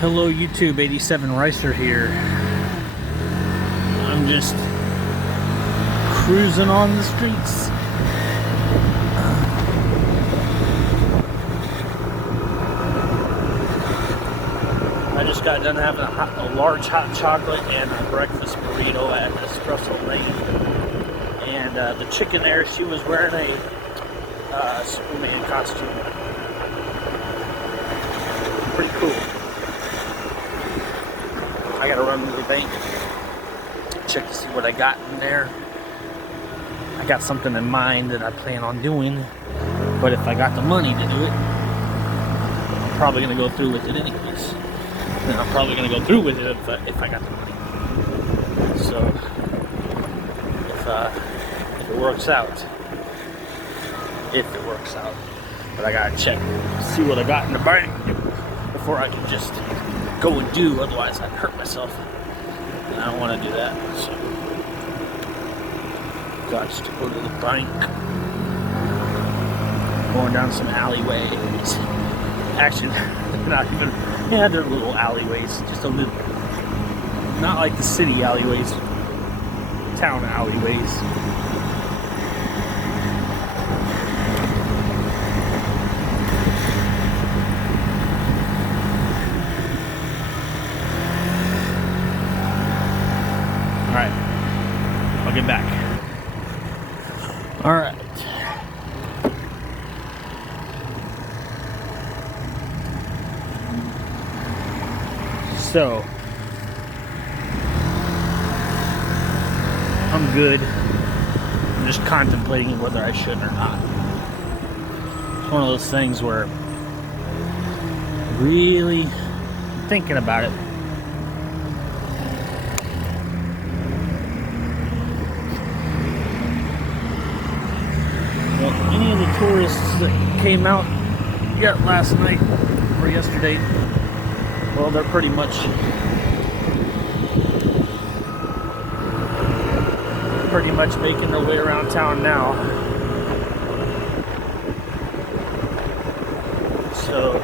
Hello YouTube, 87 Ricer here. I'm just cruising on the streets. I just got done having a large hot chocolate and a breakfast burrito at Espresso Lane. And the chicken there, she was wearing a Superman costume. Pretty cool. I gotta run to the bank, check to see what I got in there. I got something in mind that I plan on doing, but if I got the money to do it, I'm probably gonna go through with it anyways. And I'm probably gonna go through with it if I got the money. So if it works out, but I gotta check, see what I got in the bank before I can just go and do, otherwise I'd hurt myself, and I don't want to do that. So got to go to the bank, going down some alleyways. Actually, not even, yeah, they're little alleyways, just a little, not like the city alleyways, town alleyways. Alright, I'll get back. Alright. So, I'm good. I'm just contemplating whether I should or not. It's one of those things where really thinking about it. Any of the tourists that came out yet last night or yesterday, well, they're pretty much making their way around town now. So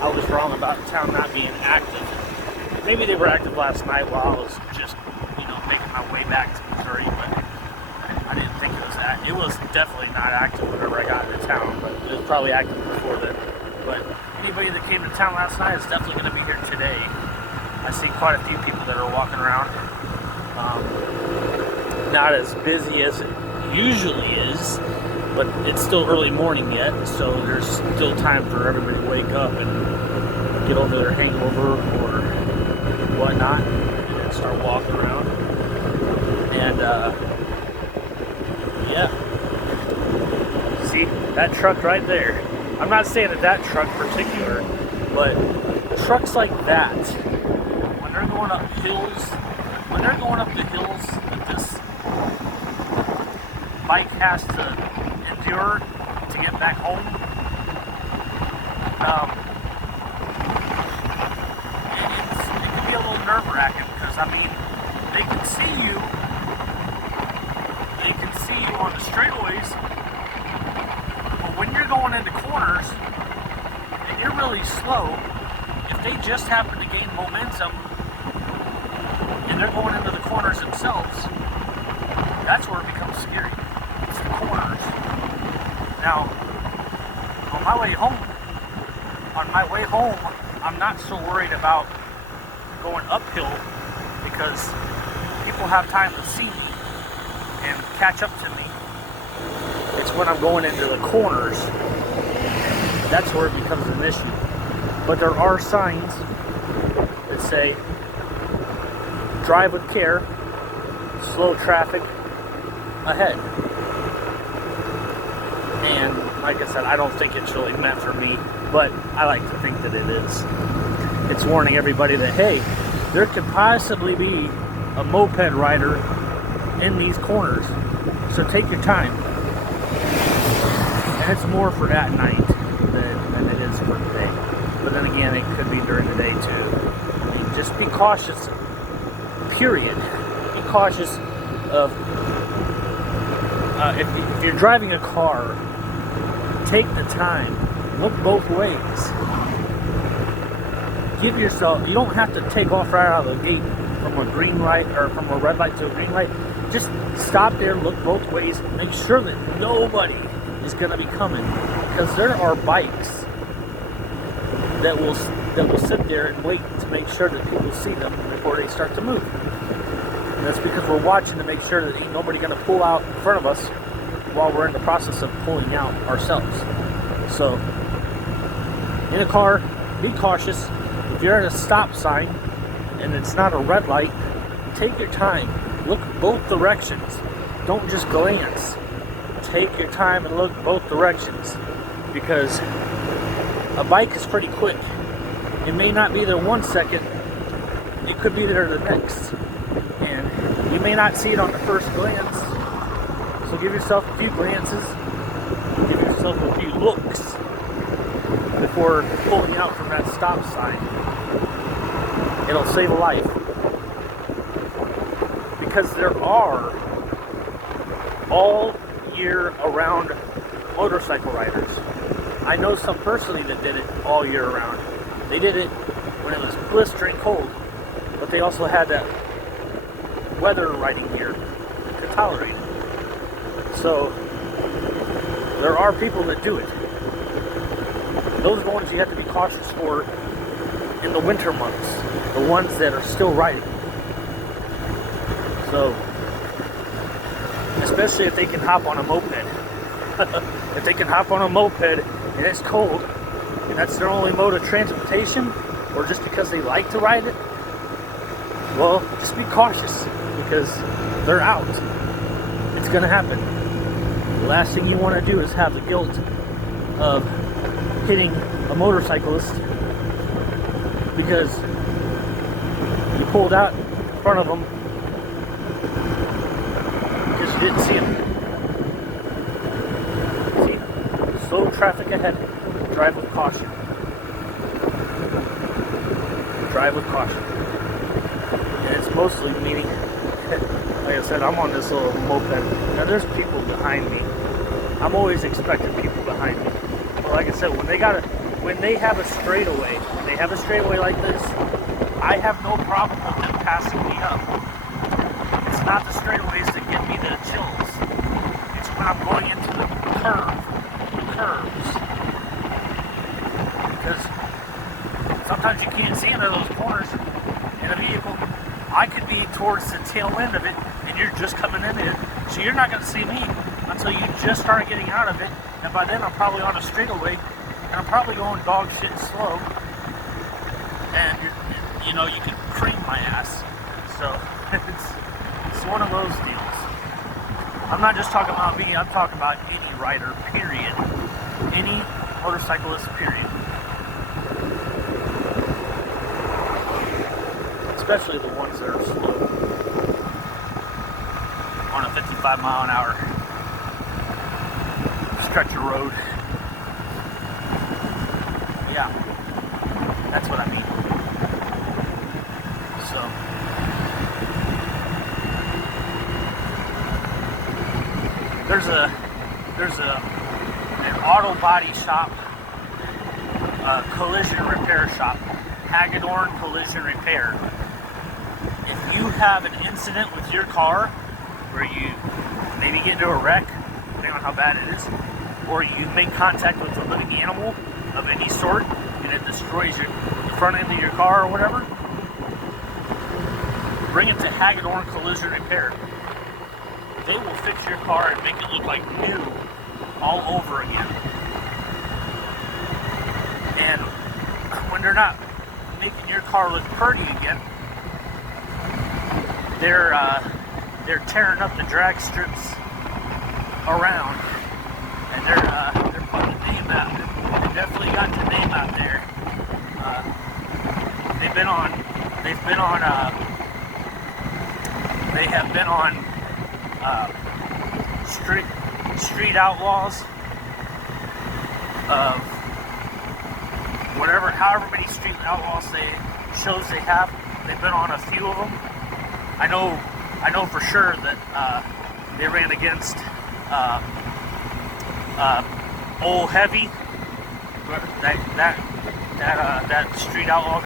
I was wrong about town not being active. Maybe they were active last night while I was just, making my way back to Missouri, but I didn't think it was that. It was definitely not active whenever I got into town, but it was probably active before then. But anybody that came to town last night is definitely going to be here today. I see quite a few people that are walking around. Not as busy as it usually is, but it's still early morning yet, so there's still time for everybody to wake up and get over their hangover or whatnot and start walking around. And yeah. See, that truck right there. I'm not saying that truck in particular, but trucks like that, when they're going up the hills that this bike has to endure to get back home, it can be a little nerve-wracking because, they can see you on the straightaways, but when you're going into corners and you're really slow, if they just happen to gain momentum and they're going into the corners themselves, that's where it becomes scary. It's the corners. Now, on my way home, I'm not so worried about going uphill because people have time to see me and catch up to me. It's when I'm going into the corners, that's where it becomes an issue. But there are signs that say, drive with care, slow traffic ahead. And like I said, I don't think it's really meant for me, but I like to think that it is. It's warning everybody that, hey, there could possibly be a moped rider in these corners, so take your time. And it's more for at night than it is for the day. But then again, it could be during the day too. Just be cautious, period. Be cautious of, if you're driving a car, take the time, look both ways. give yourself, you don't have to take off right out of the gate from a green light or from a red light to a green light. Just stop there, look both ways, make sure that nobody is going to be coming, because there are bikes that will sit there and wait to make sure that people see them before they start to move. And that's because we're watching to make sure that ain't nobody going to pull out in front of us while we're in the process of pulling out ourselves. So, in a car, be cautious. If you're at a stop sign and it's not a red light, take your time. Look both directions. Don't just glance. Take your time and look both directions, because a bike is pretty quick. It may not be there 1 second, it could be there the next. And you may not see it on the first glance. So give yourself a few glances, give yourself a few looks before pulling out from that stop sign. It'll save a life. Because there are all year around motorcycle riders. I know some personally that did it all year round. They did it when it was blistering cold, but they also had that weather riding gear that could tolerate it. So there are people that do it. Those are the ones you have to be cautious for in the winter months, the ones that are still riding. So, especially if they can hop on a moped. If they can hop on a moped and it's cold, and that's their only mode of transportation, or just because they like to ride it, well, just be cautious, because they're out. It's going to happen. The last thing you want to do is have the guilt of hitting a motorcyclist because you pulled out in front of them because you didn't see him. See? Slow traffic ahead. Drive with caution. Drive with caution. And it's mostly meaning, like I said, I'm on this little moped. Now there's people behind me. I'm always expecting people behind me. But like I said, when they have a straightaway like this, I have no problem with them passing me up. It's not the straightaways that give me the chills. It's when I'm going into the curves. Because sometimes you can't see into those corners in a vehicle. I could be towards the tail end of it, and you're just coming in it. So you're not going to see me until you just start getting out of it. And by then I'm probably on a straightaway, and I'm probably going dog shit slow. And you know, you can cream my ass. So it's one of those deals. I'm not just talking about me, I'm talking about any rider, period. Any motorcyclist, period. Especially the ones that are slow on a 55-mile-an-hour stretch of road. Yeah, that's what I mean. So, there's an auto body shop, collision repair shop, Hagedorn Collision Repair. If you have an incident with your car where you maybe get into a wreck, depending on how bad it is, or you make contact with a living animal of any sort and it destroys the front end of your car or whatever, bring it to Hagedorn Collision Repair. They will fix your car and make it look like new all over again. And when they're not making your car look pretty again, they're tearing up the drag strips around, and they're putting the name out. They definitely got the name out there. They have been on street outlaws of however many street outlaws shows they have. They've been on a few of them. I know for sure that they ran against Old Heavy, that street outlaw